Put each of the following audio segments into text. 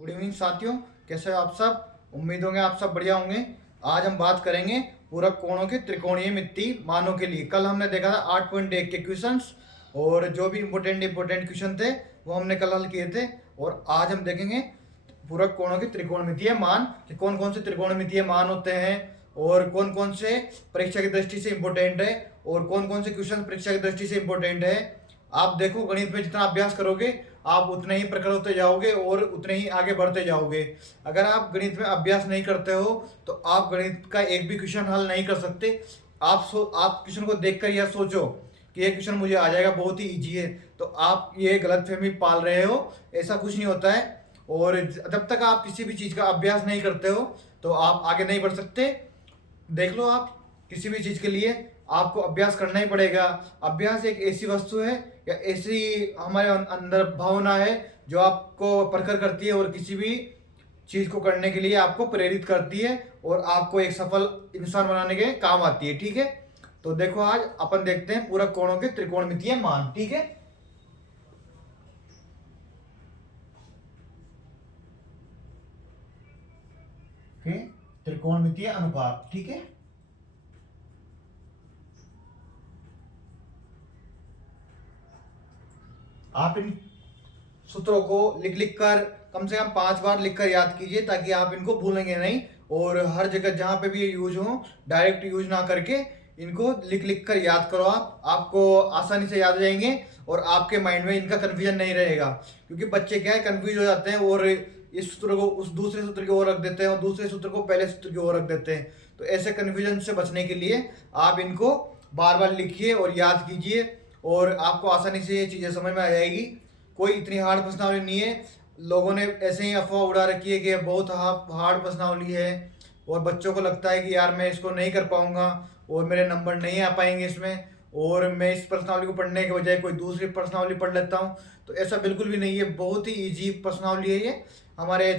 Good evening साथियों, कैसे हो आप सब। उम्मीद होंगे आप सब बढ़िया होंगे। आज हम बात करेंगे पूरक कोणों के त्रिकोणीय मिति मानों के लिए। कल हमने देखा था 8.1 के क्वेश्चंस और जो भी इम्पोर्टेंट क्वेश्चन थे वो हमने कल हल किए थे। और आज हम देखेंगे पूरक कोणों के त्रिकोणमितीय मान कि कौन कौन से त्रिकोणमितीय मान होते हैं और कौन कौन से परीक्षा की दृष्टि से इम्पोर्टेंट है और कौन कौन से क्वेश्चन परीक्षा की दृष्टि से इम्पोर्टेंट है। आप देखो, गणित में जितना अभ्यास करोगे आप उतने ही प्रखर होते जाओगे और उतने ही आगे बढ़ते जाओगे। अगर आप गणित में अभ्यास नहीं करते हो तो आप गणित का एक भी क्वेश्चन हल नहीं कर सकते। आप क्वेश्चन को देखकर यह सोचो कि ये क्वेश्चन मुझे आ जाएगा, बहुत ही इजी है, तो आप ये गलतफहमी पाल रहे हो। ऐसा कुछ नहीं होता है। और जब तक आप किसी भी चीज़ का अभ्यास नहीं करते हो तो आप आगे नहीं बढ़ सकते। देख लो, आप किसी भी चीज़ के लिए आपको अभ्यास करना ही पड़ेगा। अभ्यास एक ऐसी वस्तु है या ऐसी हमारे अंदर भावना है जो आपको प्रखर करती है और किसी भी चीज़ को करने के लिए आपको प्रेरित करती है और आपको एक सफल इंसान बनाने के काम आती है। ठीक है, तो देखो आज अपन देखते हैं पूरक कोणों के त्रिकोणमितीय मान। ठीक है, त्रिकोणमितीय अनुपात। ठीक है, आप इन सूत्रों को लिख लिख कर कम से कम 5 बार लिख कर याद कीजिए ताकि आप इनको भूलेंगे नहीं। और हर जगह जहां पे भी ये यूज हो डायरेक्ट यूज ना करके इनको लिख लिख कर याद करो। आपको आसानी से याद आ जाएंगे और आपके माइंड में इनका कन्फ्यूजन नहीं रहेगा। क्योंकि बच्चे क्या है, कन्फ्यूज हो जाते हैं और इस सूत्र को उस दूसरे सूत्र की ओर रख देते हैं और दूसरे सूत्र को पहले सूत्र की ओर रख देते हैं। तो ऐसे कन्फ्यूजन से बचने के लिए आप इनको बार बार लिखिए और याद कीजिए और आपको आसानी से ये चीज़ें समझ में आ जाएगी। कोई इतनी हार्ड प्रश्नावली नहीं है। लोगों ने ऐसे ही अफवाह उड़ा रखी है कि बहुत हार्ड प्रश्नावली है और बच्चों को लगता है कि यार मैं इसको नहीं कर पाऊंगा और मेरे नंबर नहीं आ पाएंगे इसमें, और मैं इस प्रश्नावली को पढ़ने के बजाय कोई दूसरी प्रश्नावली पढ़ लेता हूँ। तो ऐसा बिल्कुल भी नहीं है, बहुत ही ईजी प्रश्नावली है ये हमारे।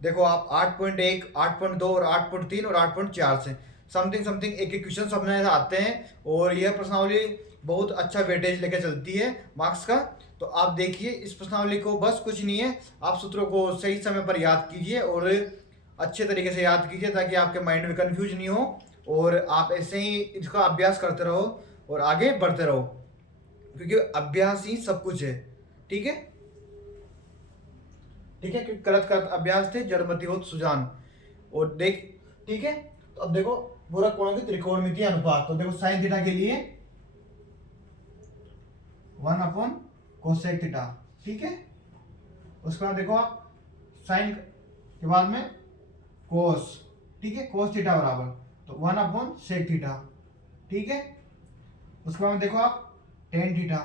देखो आप 8.1, 8.2 और 8.3 और 8.4 से समथिंग समथिंग एक एक क्वेश्चन सब में आते हैं और यह प्रश्नावली बहुत अच्छा वेटेज लेके चलती है मार्क्स का। तो आप देखिए, इस प्रश्नावली को बस कुछ नहीं है, आप सूत्रों को सही समय पर याद कीजिए और अच्छे तरीके से याद कीजिए ताकि आपके माइंड में कंफ्यूज नहीं हो और आप ऐसे ही इसका अभ्यास करते रहो और आगे बढ़ते रहो, क्योंकि अभ्यास ही सब कुछ है। ठीक है, ठीक है, क्योंकि करत करत अभ्यास थे जड़मति होत सुजान। और देख, ठीक है, तो अब देखो पूरक कोणों की त्रिकोणमितीय अनुपात। तो देखो साइन थीटा के लिए 1/कोसेक थीटा। ठीक है, उसके बाद देखो आप साइन के बाद में कोस। ठीक है, कोस थीटा बराबर तो 1/सेक थीटा। ठीक है, उसके बाद में देखो आप टेन थीटा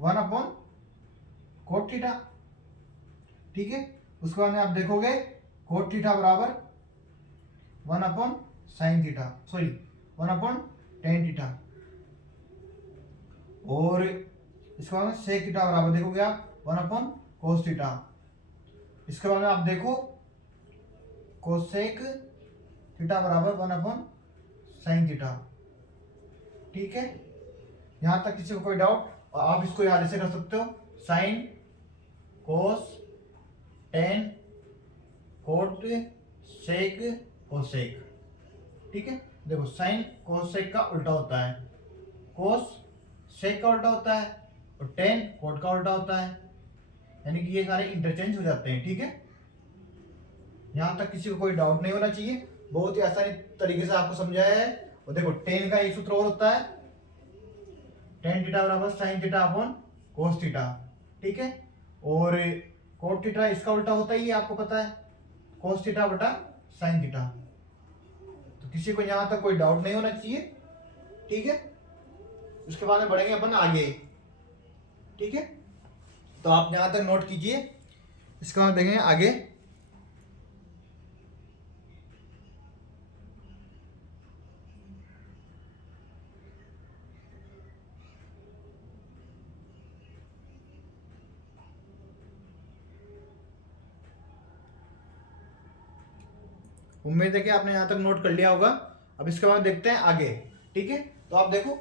1/कोट थीटा। ठीक है, उसके बाद में आप देखोगे कोट थीटा बराबर 1/साइन थीटा, सॉरी 1/टेन थीटा। और इसके बाद में सेक थीटा बराबर देखोगे आप 1/कोस थीटा। इसके बाद में आप देखो कोसेक थीटा बराबर 1/साइन थीटा। ठीक है, यहां तक किसी को कोई डाउट? और आप इसको याद ऐसे कर सकते हो, sine cos tan cot sec cosec. ठीक है, देखो साइन कोसेक का उल्टा होता है, कोस सेक का उल्टा होता है और टेन कोट का उल्टा होता है, यानी कि ये सारे इंटरचेंज हो जाते हैं। ठीक है, यहां तक किसी को कोई डाउट नहीं होना चाहिए, बहुत ही आसानी तरीके से आपको समझाया है। और देखो टेन का एक सूत्र और होता है, टेन थीटा बराबर sine theta upon cos theta. ठीक है, और कोट थीटा इसका उल्टा होता ही है, आपको पता है, कोस थीटा बटा साइन थीटा। तो किसी को यहां तक कोई डाउट नहीं होना चाहिए। ठीक है, उसके बाद में बढ़ेंगे अपन आगे। ठीक है, तो आप यहां तक नोट कीजिए, इसके बाद देखेंगे आगे। उम्मीद है कि आपने यहाँ तक नोट कर लिया होगा। अब इसके बाद देखते हैं आगे। ठीक है, तो आप देखो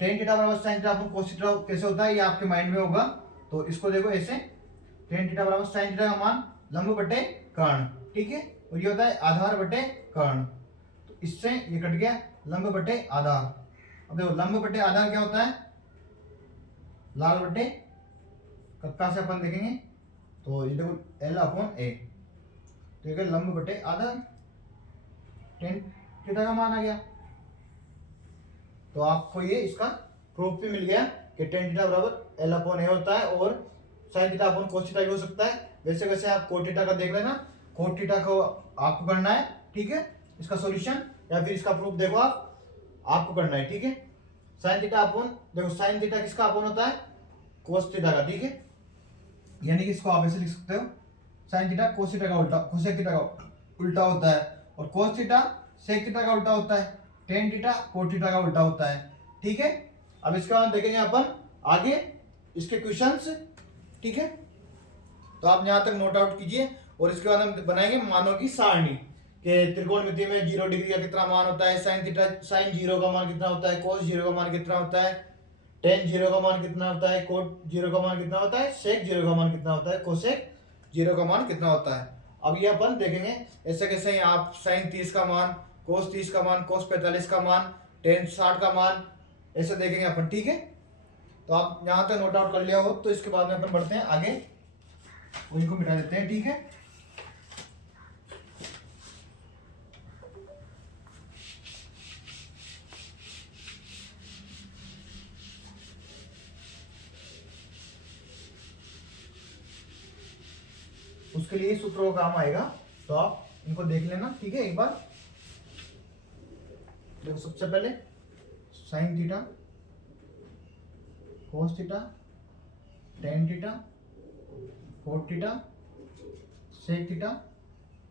टेन थीटा बराबर sine theta upon cos theta कैसे होता है, ये आपके माइंड में होगा। तो इसको देखो ऐसे, टेन थीटा बराबर साइन थीटा का मान लंब बटे कर्ण, ठीक है। और ये होता है आधार बटे कर्ण, तो इससे ये कट गया लंब बटे आधार। अब देखो लंब बटे आधार क्या होता है, लाल बटे कक्का से अपन देखेंगे तो ये देखो एल अपॉन ए, तो ये लंब बटे आधार, टेन थीटा का मान आ गया। तो आपको ये इसका प्रूफ भी मिल गया कि टेन थीटा बराबर एल अपॉन ए होता है और sine theta upon cos theta भी हो सकता है। वैसे वैसे आप कोट थीटा का देख लेना, कोट थीटा को आपको करना है, ठीक है, इसका सॉल्यूशन या फिर इसका प्रूफ देखो आपको करना है, ठीक है। साइन थीटा अपॉन, देखो साइन थीटा किसका अपॉन होता है, कोस थीटा का, ठीक है। यानी कि इसको आप ऐसे लिख सकते हो, साइन थीटा कोस थीटा का उल्टा, कोसेक थीटा का उल्टा होता है, और कोस थीटा सेक थीटा का उल्टा होता है, टेन थीटा कोट थीटा का उल्टा होता है, ठीक है। अब इसके बाद देखेंगे अपन आगे इसके क्वेश्चंस, ठीक है। तो आप यहां तक नोट आउट कीजिए और इसके बाद हम बनाएंगे मानों की सारणी कि त्रिकोणमिति में 0 डिग्री का कितना मान होता है, साइन थीटा साइन 0 का मान कितना होता है, कोस 0 का मान कितना होता है, टेन 0 का मान कितना होता है, कोट 0 का मान कितना होता है, सेक 0 का मान कितना होता है, कोसेक 0 का मान कितना होता है। अब ये अपन देखेंगे ऐसे कैसे आप साइन 30 का मान, कोस 30 का मान, कोस 45 का मान, टेन 60 का मान, ऐसे देखेंगे अपन, ठीक है। तो आप यहाँ तक नोट आउट कर लिया हो तो इसके बाद में अपन बढ़ते हैं आगे, उनको मिटा देते हैं, ठीक है। उसके लिए सूत्रों का काम आएगा, तो आप इनको देख लेना, ठीक है। एक बार देखो, सबसे पहले sine theta, cos theta, tan theta, cot theta, sec theta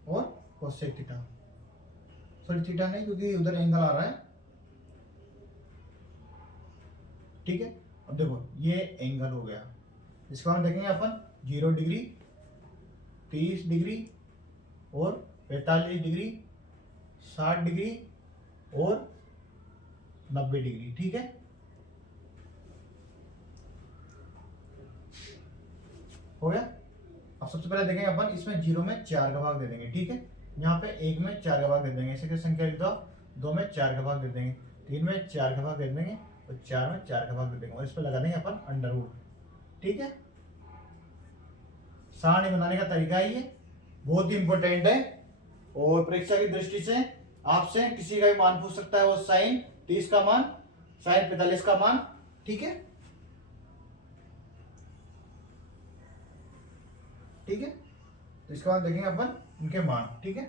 और कोसेक थीटा। सॉरी थीटा नहीं, क्योंकि उधर एंगल आ रहा है, ठीक है। अब देखो ये एंगल हो गया, इसका हम देखेंगे अपन 0 डिग्री, 30 डिग्री और 45 डिग्री, 60 डिग्री और 90 डिग्री, ठीक है। हो गया। अब सबसे पहले देखेंगे अपन इसमें 0 में 4 का भाग दे देंगे, ठीक है। यहाँ पे 1 में 4 का भाग दे देंगे, ऐसे की संख्या लिख दो, 2 में 4 का भाग दे देंगे, 3 में 4 का भाग दे देंगे और 4 में 4 का भाग दे देंगे, और इस पर लगा देंगे अपन अंडर रूट, ठीक है। सारणी बनाने का तरीका है ये, बहुत ही इंपॉर्टेंट है और परीक्षा की दृष्टि से आपसे किसी का भी मान पूछ सकता है, वो साइन 30 का मान, साइन 45 का मान, ठीक है, ठीक है। तो इसके बाद देखेंगे अपन इनके मान, ठीक है।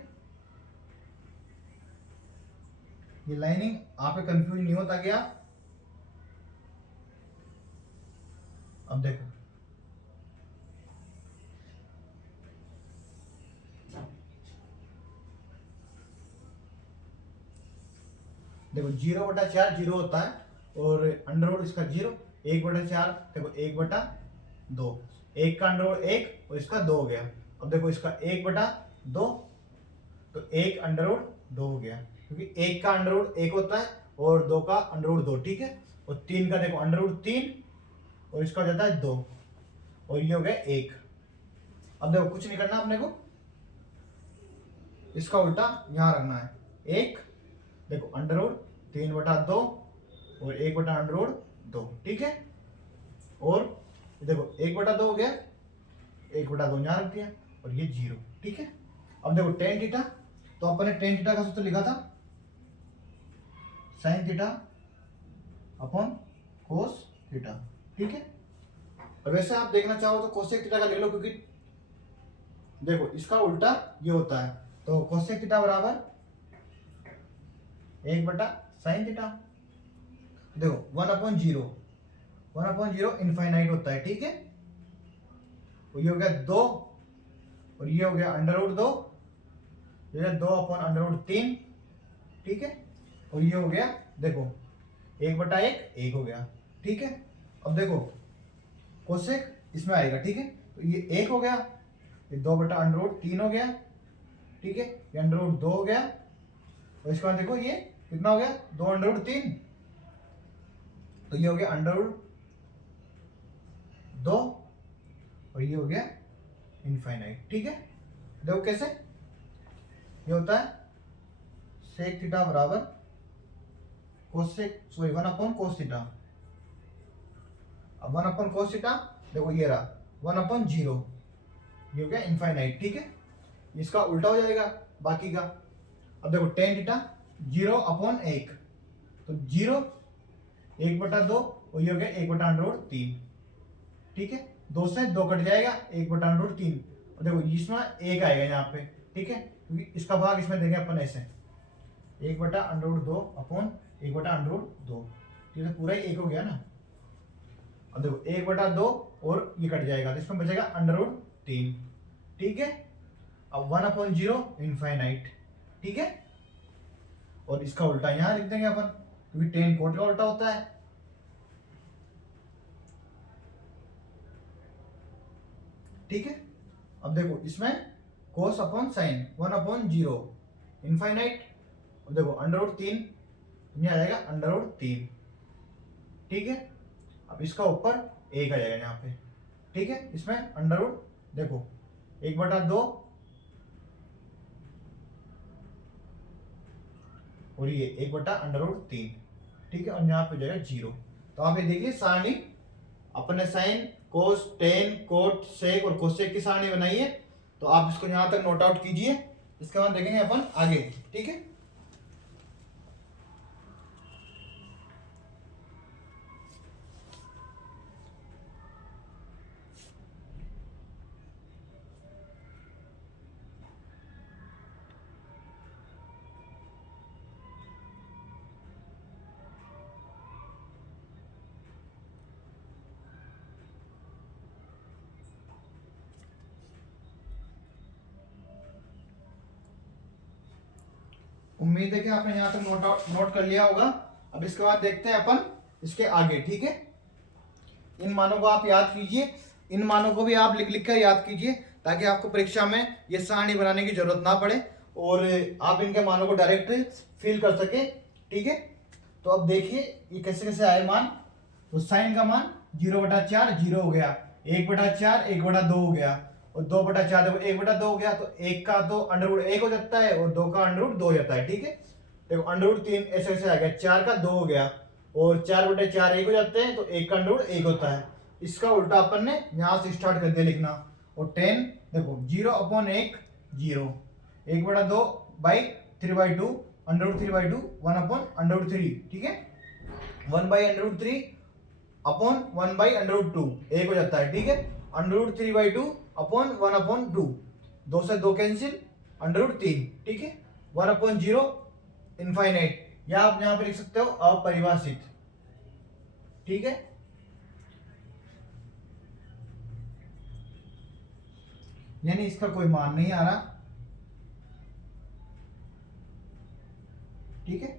ये लाइनिंग आप पे कंफ्यूज नहीं होता क्या। अब देखो देखो 0/4 0 होता है और अंडर रूट इसका 0, 1/4 देखो 1/2, 1 का अंडर रूट 1 और इसका 2 हो गया। अब देखो इसका 1/2 तो 1 अंडर रूट 2 हो गया, क्योंकि 1 का अंडर रूट 1 होता है और 2 का अंडर रूट 2, ठीक है। और 3 का देखो अंडर रूट 3 और इसका हो जाता है 2 और ये हो गया 1। अब देखो कुछ नहीं करना अपने को, इसका उल्टा यहां रखना है, 1 देखो अंडर रूट 3/2 और 1 अंडर रूट 2, ठीक है। और देखो 1/2 हो गया, 1/2 यहाँ रख दिया और ये 0, ठीक है। अब देखो टेन थीटा, तो अपन ने टेन थीटा का सूत्र लिखा था sine theta upon cos theta, ठीक है। और वैसे आप देखना चाहो तो कोसेक थीटा का लिख लो, क्योंकि देखो इसका उल्टा ये होता है, तो कोसेक थीटा बराबर 1/sin थीटा। देखो 1/0, 1/0 इनफाइनाइट होता है, ठीक है। ये हो गया 2 और ये हो गया अंडर रूट 2, ये 2/√3, ठीक है। और ये हो गया देखो 1/1 1 हो गया, ठीक है। अब देखो कोसेक इसमें आएगा, ठीक है। तो ये 1 हो गया, ये 2/√3 हो गया, ठीक है। ये अंडर रूट 2 हो गया और इसके बाद देखो ये कितना हो गया 2/√3, तो ये हो गया अंडर रूट 2 और ये हो गया इनफाइनाइट। ठीक है, देखो कैसे ये होता है, सेक थीटा बराबर कोसेक सॉरी 1/cos थीटा। अब 1/cos थीटा देखो ये रहा 1/0, ये हो गया इनफाइनाइट। ठीक है, इसका उल्टा हो जाएगा बाकी का। अब देखो tan थीटा 0/1, तो 0 1/2 और ये हो गया 1/√3। ठीक है, 2 से 2 कट जाएगा 1/√3, और देखो इसमें 1 आएगा यहाँ पे। ठीक है, क्योंकि इसका भाग इसमें देंगे अपन ऐसे 1/√2 अपॉन 1/√2, ठीक है, पूरा ही 1 हो गया ना। अब देखो 1/2 और ये कट जाएगा तो इसमें बचेगा √3। ठीक है, अब 1/0 इनफाइनाइट। ठीक है, और इसका उल्टा यहां लिख देंगे अपन, क्योंकि tan कोट का उल्टा होता है। ठीक है, अब देखो इसमें cos अपॉन साइन 1/0 इनफाइनाइट, और देखो √3 ये आ जाएगा √3। ठीक है, अब इसका ऊपर 1 आ जाएगा यहाँ पे। ठीक है, इसमें देखो 1/2 और ये 1/√3। ठीक है, और यहाँ पे जाएगा 0। तो आप ये देखिए सारणी अपने sine cos tan cot sec और कोसेक की सारणी बनाई है, तो आप इसको यहाँ तक नोट आउट कीजिए, इसके बाद देखेंगे अपन आगे। ठीक है, उम्मीद है कि आपने यहाँ तक नोट कर लिया होगा। अब इसके बाद देखते हैं अपन इसके आगे। ठीक है, इन मानों को आप याद कीजिए, इन मानों को भी आप लिख लिख कर याद कीजिए, ताकि आपको परीक्षा में ये सारणी बनाने की जरूरत ना पड़े और आप इनके मानों को डायरेक्ट फिल कर सके। ठीक है, तो अब देखिए ये कैसे कैसे आए मान। तो साइन का मान 0/4 0 हो गया, 1/4 1/2 हो गया, और 2/4 देखो 1/2 हो गया, तो 1 का तो √1 हो जाता है और 2 का √2 हो जाता है। ठीक है, देखो √3 ऐसे ऐसे आ गया, 4 का 2 हो गया, और 4/4 1 हो जाते हैं, तो 1 का √1 होता है। इसका उल्टा अपन ने यहां से स्टार्ट कर दिया लिखना। और 10 देखो 0/1 0, 1/2 3/2 √3/2 1/√3। ठीक है, 1/√3 अपॉन 1/√2 1 हो जाता है। ठीक है, √3/2 अपॉन 1/2, 2 से 2 कैंसिल √3। ठीक है, 1/0 इनफाइनाइट, या आप यहां पे लिख सकते हो अपरिभाषित। ठीक है, यानी इसका कोई मान नहीं आ रहा। ठीक है,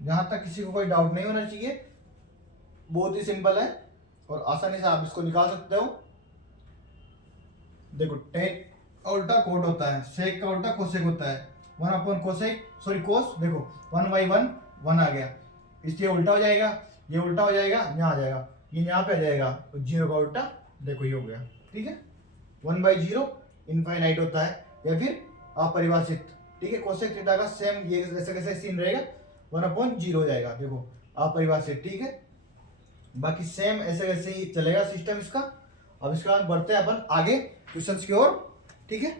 यहां तक किसी को कोई डाउट नहीं होना चाहिए, बहुत ही सिंपल है और आसानी से आप इसको निकाल सकते हो। देखो टेन का उल्टा कोट होता है, सेक का उल्टा कोसेक होता है। 1/कोसेक सॉरी कोस, देखो 1/1 1 आ गया, इसलिए उल्टा हो जाएगा, ये उल्टा हो जाएगा, यहाँ आ जाएगा, ये यहाँ पे आ जाएगा, तो 0 का उल्टा देखो ये हो गया। ठीक है, 1/0 इनफाइनाइट होता है या फिर अपरिभाषित। ठीक है, कोसेक थीटा का सेम ये ऐसे कैसे सीन रहेगा, 1/0 हो जाएगा, देखो अपरिभाषित। ठीक है, बाकी सेम ऐसे कैसे ही चलेगा सिस्टम इसका। अब इसके बाद बढ़ते हैं अपन आगे क्वेश्चंस की ओर। ठीक है,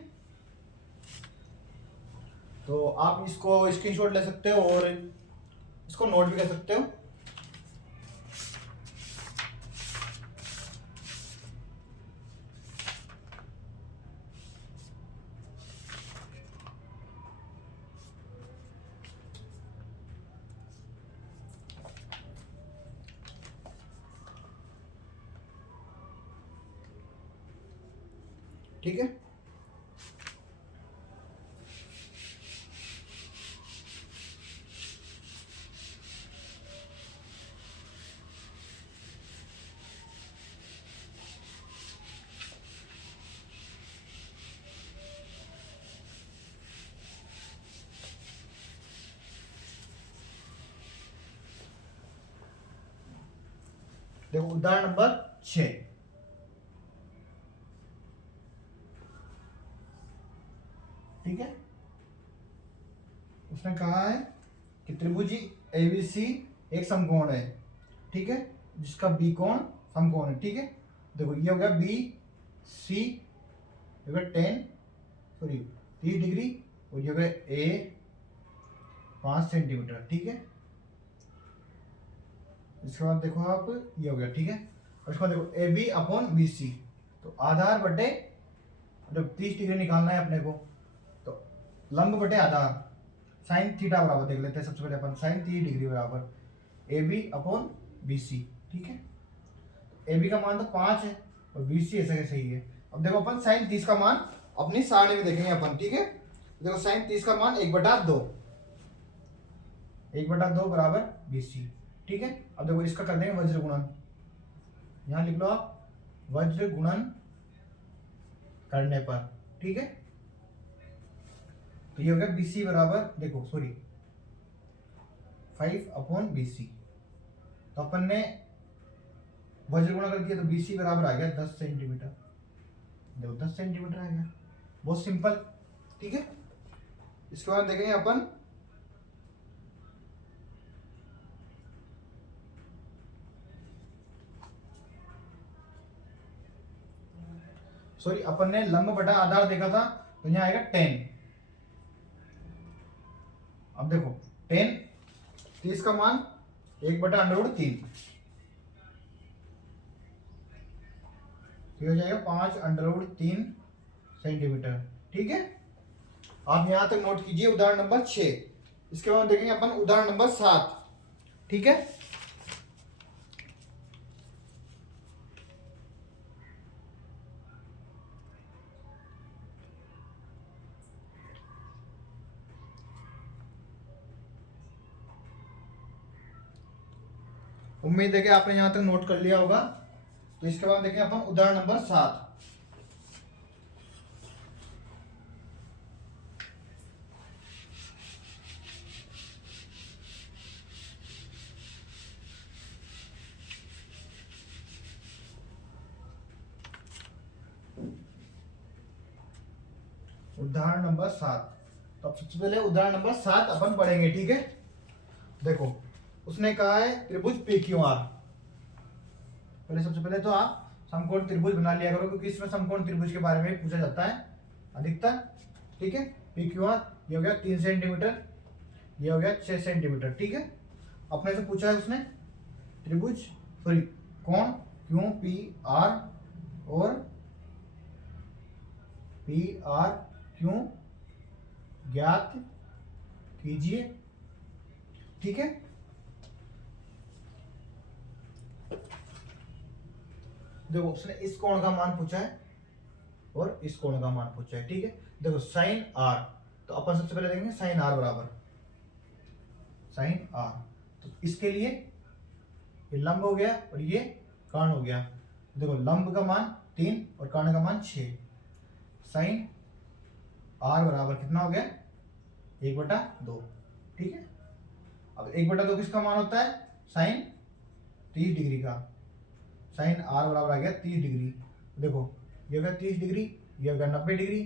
तो आप इसको स्क्रीनशॉट ले सकते हो और इसको नोट भी कर सकते हो। ठीक है, देखो उदाहरण नंबर 6। ठीक है, उसने कहा है कि त्रिभुज एबीसी एक समकोण है, ठीक है, जिसका बी कोण समकोण है। ठीक है, देखो ये हो गया बी सी, हो गया 30 डिग्री, और ये हो गया ए 5 सेंटीमीटर। ठीक है, इसके बाद देखो आप ये हो गया। ठीक है, और इसके बाद देखो A B upon B C, तो आधार बटे, मतलब 30 डिग्री निकालना है अपने को, तो लंब बटे आधार, साइन थीटा बराबर देख लेते हैं सबसे पहले अपन, साइन 30 डिग्री बराबर A B upon B C. ठीक है, ए बी का मान तो 5 है और बी सी ऐसा कैसे ही है। अब देखो अपन साइन 30 का मान अपनी सारणी में देखेंगे अपन। ठीक है, देखो साइन 30 का मान 1/2, 1/2 बराबर बी सी। ठीक है, अब देखो इसका कर देंगे वज्र गुणन, यहां लिख लो आप वज्र गुणन करने पर। ठीक है, तो ये हो गया बी सी बराबर, देखो सॉरी 5 अपॉन बी सी, तो अपन ने वज्र गुणा कर दिया तो बी सी बराबर आ गया 10 सेंटीमीटर। देखो 10 सेंटीमीटर आ गया, बहुत सिंपल। ठीक है, इसके बाद देखेंगे अपन सॉरी अपन ने लंब बटा आधार देखा था, तो यहाँ आएगा 10। अब देखो 10, 30 का मान 1/√3, तो हो जाएगा 5√3 सेंटीमीटर। ठीक है, आप यहां तक नोट कीजिए उदाहरण नंबर 6। इसके बाद देखेंगे अपन उदाहरण नंबर 7। ठीक है, उम्मीद है कि आपने यहां तक नोट कर लिया होगा। तो इसके बाद देखें अपन उदाहरण नंबर 7। उदाहरण नंबर 7, तो अब सबसे पहले उदाहरण नंबर 7 अपन पढ़ेंगे। ठीक है, देखो उसने कहा है त्रिभुज पी क्यू आर। पहले सबसे पहले तो आप समकोण त्रिभुज बना लिया करो, क्योंकि इसमें समकोण त्रिभुज के बारे में पूछा जाता है अधिकतर। ठीक है, पी क्यू आर ये हो गया 3 सेंटीमीटर, ये हो गया 6 सेंटीमीटर। ठीक है, अपने से पूछा है उसने त्रिभुज सॉरी कोण क्यू पी आर और पी आर क्यू ज्ञात कीजिए। ठीक है, देखो उसने इस कोण का मान पूछा है और इस कोण का मान पूछा है। ठीक है, देखो साइन आर, तो अपन सबसे पहले देखेंगे साइन आर बराबर साइन आर, तो इसके लिए ये लंब हो गया और ये कर्ण हो गया। देखो लंब का मान 3 और कर्ण का मान 6, साइन आर बराबर कितना हो गया 1/2। ठीक है, अब 1/2 किसका मान होता है, साइन 30 डिग्री का, साइन आर बराबर आ गया 30 डिग्री। देखो ये हो गया 30 डिग्री, ये हो गया 90 डिग्री।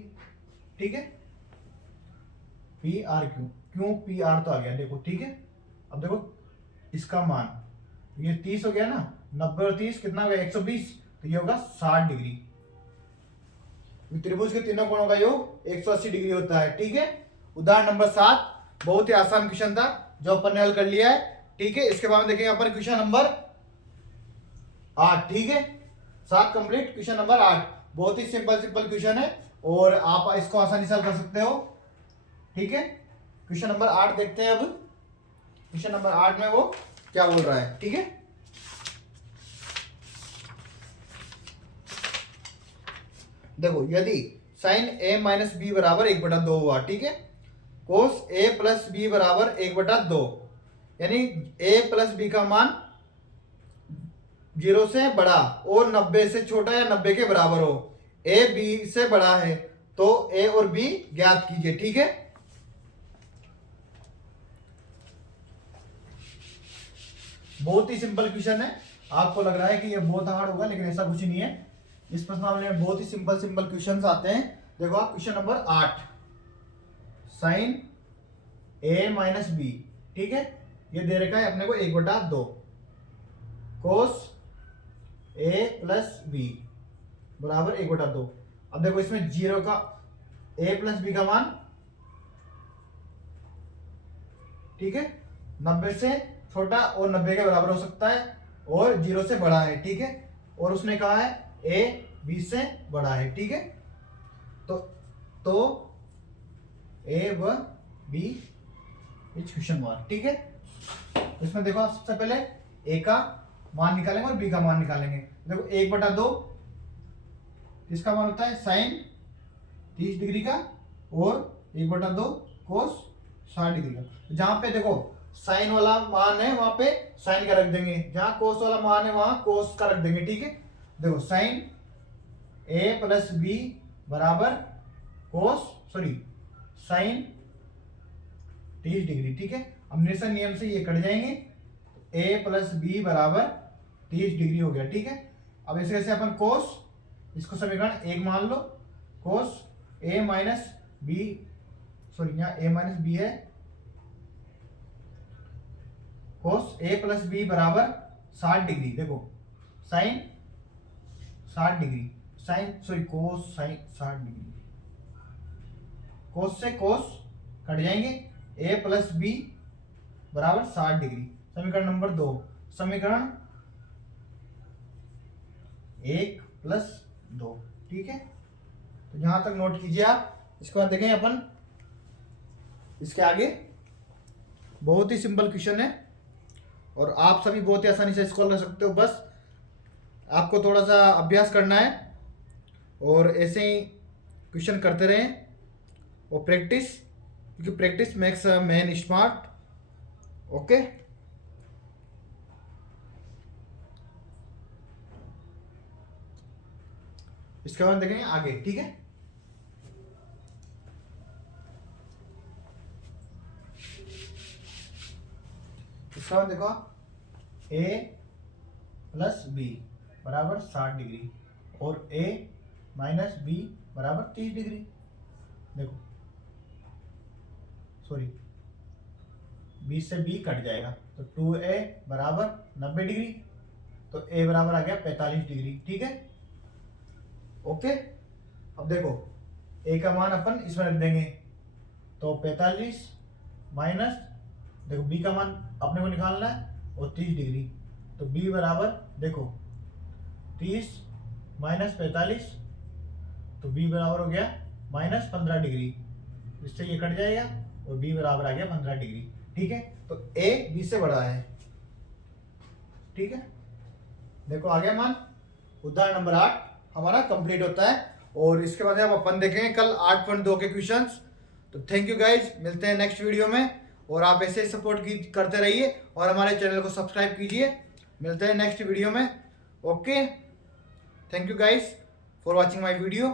ठीक है, पी आर क्यू, क्यों पी आर तो आ गया देखो। ठीक है, अब देखो इसका मान ये 30 हो गया ना, 90 और 30 कितना हो गया 120, तो ये होगा 60 डिग्री। त्रिभुज के तीनों कोणों का योग 180 डिग्री होता है। ठीक है, उदाहरण नंबर 7 बहुत ही आसान क्वेश्चन था जो अपन ने हल कर लिया है। ठीक है, इसके बाद देखेंगे अपन क्वेश्चन नंबर 8। ठीक है, 7 कंप्लीट, क्वेश्चन नंबर 8 बहुत ही सिंपल क्वेश्चन है और आप इसको आसानी से हल कर सकते हो। ठीक है, क्वेश्चन नंबर 8 देखते हैं। अब क्वेश्चन नंबर 8 में वो क्या बोल रहा है। ठीक है, देखो यदि साइन a माइनस बी बराबर 1/2 हुआ। ठीक है, कोस a प्लस बी बराबर 1/2, यानी a प्लस बी का मान 0 से बड़ा और 90 से छोटा या 90 के बराबर हो, a b से बड़ा है, तो a और b ज्ञात कीजिए। ठीक है, बहुत ही सिंपल क्वेश्चन है आपको लग रहा है कि ये बहुत हार्ड होगा, लेकिन ऐसा कुछ नहीं है। इस प्रश्न मामले में बहुत ही सिंपल सिंपल क्वेश्चंस आते हैं। देखो आप क्वेश्चन नंबर 8, साइन ए माइनस बी, ठीक है, ये दे रखा है अपने को 1/2 कोस ए प्लस बी बराबर 1/2। अब देखो इसमें जीरो का ए प्लस बी का मान, ठीक है, 90 से छोटा और 90 के बराबर हो सकता है और 0 से बड़ा है, ठीक है, और उसने कहा है ए 20 से बड़ा है, ठीक है। तो ए व बी इज क्वेश्चन मार्क, ठीक है। इसमें देखो आप सबसे पहले ए का मान निकालेंगे और बी का मान निकालेंगे। देखो 1/2 इसका मान होता है साइन 30 डिग्री का और 1/2 कोस 60 डिग्री का। जहां पे देखो साइन वाला मान है वहां पे साइन का रख देंगे, जहां कोस वाला मान है वहां कोस का रख देंगे, ठीक है। देखो साइन ए प्लस बी बराबर साइन 30 डिग्री, ठीक है। अब निरसन नियम से ये कट जाएंगे, ए प्लस बी बराबर 30 डिग्री हो गया, ठीक है। अब इसे कैसे अपन कोस, इसको समीकरण 1 मान लो, कोस ए माइनस बी, यहाँ ए माइनस बी है, कोस ए प्लस बी बराबर 60 डिग्री। देखो sine 60 degree, cos sine 60 degree, cos से कोस कट जाएंगे, ए प्लस बी बराबर 60 डिग्री। समीकरण नंबर 2, समीकरण 1 प्लस 2, ठीक है। तो यहां तक नोट कीजिए आप। इसके बाद देखें अपन इसके आगे, बहुत ही सिंपल क्वेश्चन है और आप सभी बहुत ही आसानी से इसको कर सकते हो। बस आपको थोड़ा सा अभ्यास करना है और ऐसे ही क्वेश्चन करते रहें और प्रैक्टिस, क्योंकि practice makes a man smart. Okay, इसके बाद देखेंगे आगे, ठीक है। इसका बाद देखो ए प्लस बी बराबर 60 डिग्री और ए माइनस बी बराबर 30 डिग्री। देखो बी से बी कट जाएगा तो 2a बराबर 90 डिग्री, तो a बराबर आ गया 45 डिग्री, ठीक है। ओके, अब देखो a का मान अपन इसमें रख देंगे, तो 45 माइनस, देखो b का मान अपने को निकालना है और 30 डिग्री, तो b बराबर देखो 30 माइनस 45, तो b बराबर हो गया माइनस 15 डिग्री, इससे ये कट जाएगा और b बराबर आ गया 15 डिग्री, ठीक है। तो a b से बड़ा है, ठीक है। देखो आ गया मान। उदाहरण नंबर 8 हमारा कंप्लीट होता है और इसके बाद हम अपन देखेंगे कल 8.2 के क्वेश्चंस। तो थैंक यू गाइज, मिलते हैं नेक्स्ट वीडियो में और आप ऐसे ही सपोर्ट करते रहिए और हमारे चैनल को सब्सक्राइब कीजिए। मिलते हैं नेक्स्ट वीडियो में। Okay, thank you guys for watching my video.